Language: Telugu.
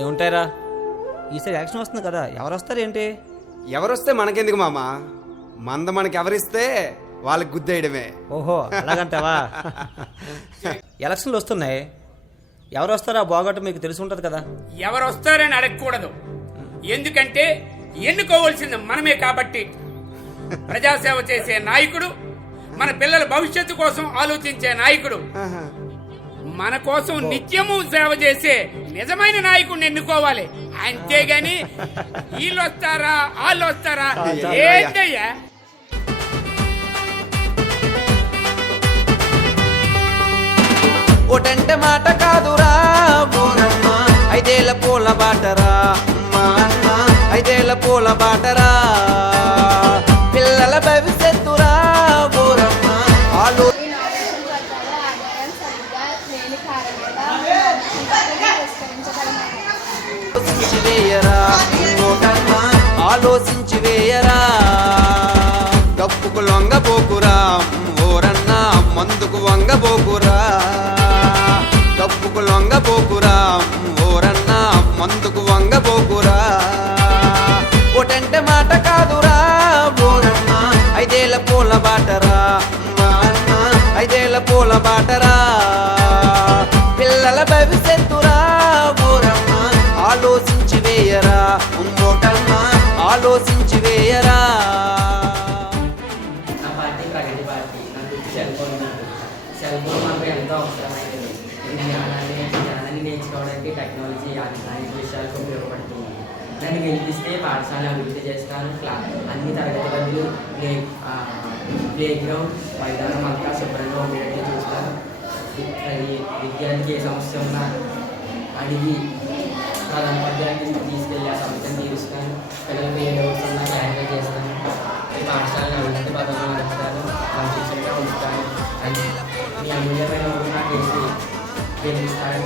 ఏముంటాయిరా, ఈసారి యాక్షన్ వస్తుంది కదా, ఎవరు వస్తారు ఏంటి? ఎవరొస్తే మనకెందుకు మామ, మంద మనకి ఎవరిస్తే వాళ్ళకి గుద్దేయడమే. ఓహో అలాగంటావా? ఎలక్షన్లు వస్తున్నాయి, ఎవరు వస్తారో ఆ బాగోట మీకు తెలిసి ఉంటుంది కదా. ఎవరు వస్తారని అడగకూడదు, ఎందుకంటే ఎన్నుకోవాల్సింది మనమే కాబట్టి. ప్రజాసేవ చేసే నాయకుడు, మన పిల్లల భవిష్యత్తు కోసం ఆలోచించే నాయకుడు, మన కోసం నిత్యము సేవ చేసే నిజమైన నాయకుడిని ఎన్నుకోవాలి. అంతేగాని వీళ్ళు వస్తారా వాళ్ళు వస్తారా ఏంటయ్యా? ఓటంటే మాట కాదురా బోరమ్మ, ఐదేళ్ల పూల బాటరా అమ్మ, ఐదేళ్ల పూల బాటరా, పిల్లల భవిష్యత్తురా బోరమ్మ. ఆలోచించి వేయరా ఓటమ్మ, ఆలోచించి వేయరా, డప్పుకు లొంగబోకురా ఓరన్నా, మందుకు వంగబోకురా, డప్పుకు లొంగబోకురా ఓరన్నా, మందుకు వంగబోకురా. ఓటంటే మాట కాదురా బోరమ్మ, ఐదేళ్ల పూల బాటరా అమ్మ, ఐదేళ్ల పూల బాటరా, పిల్లల భవిష్యత్తురా బోరమ్మ, ఆలోచించి వేయరా ఓటమ్మ, ఆలోచించి వేయరా. నా పార్టీ ప్రగతి పార్టీ. నాకు సెల్ ఫోన్ మనకు ఎంతో అవసరమైనది. జ్ఞానాన్ని నేర్చుకోవడానికి టెక్నాలజీ అనేక విషయాలకు ఉపయోగపడుతుంది. నన్ను గెలిపిస్తే పాఠశాల అభివృద్ధి చేస్తాను. అన్ని తరగతి గదులు, ప్లే గ్రౌండ్, మైదానం అంతా శుభ్రంగా ఉండేటట్టు చూస్తాను. అది విద్యార్థికి ఏ సమస్య ఉన్నా అడిగి ప్రధాన పద్యానికి తీసుకెళ్ళి ఆ సమస్యను తీరుస్తాను. పిల్లలకు ఏ డౌట్స్ ఉన్నా క్లారిఫై చేస్తాను. ఈ పాఠశాలను అభివృద్ధి పథకంలో నడుపుతాను, సంశిక్షణగా ఉంచుతాను. అని మీ అమూల్యమైన నాకు వేసి గెలిపిస్తాను.